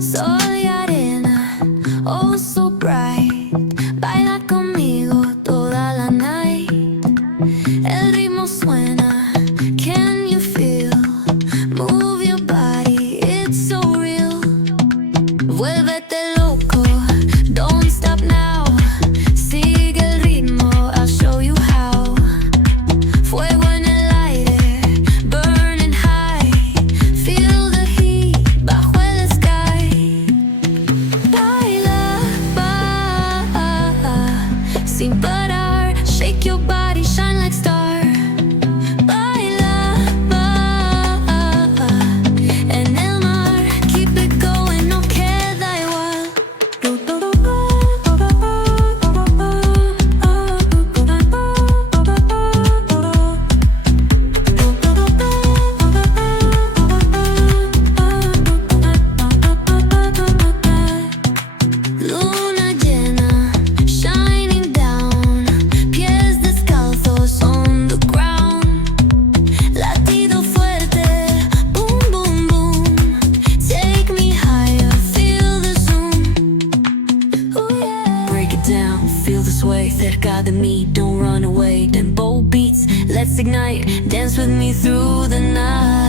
Soy arena, oh so bright. Baila conmigo toda la night. El ritmo suena, can you feel? Move your body, it's so real. Vuélvete loco, don't stop now. Sigue el ritmo, I'll show you how. Fuego en el aire, burning high. Feel the heat bajo el sky. Baila, sin parar. Shake your body, shine like star. Baila, en el mar. Keep it going, no queda igual. Luna llena, shining down. Pies descalzos on the ground. Latido fuerte, boom, boom, boom. Take me higher, feel the zoom. Ooh, yeah. Break it down, feel the sway. Cerca de mí, don't run away. Tempo beats, let's ignite. Dance with me through the night.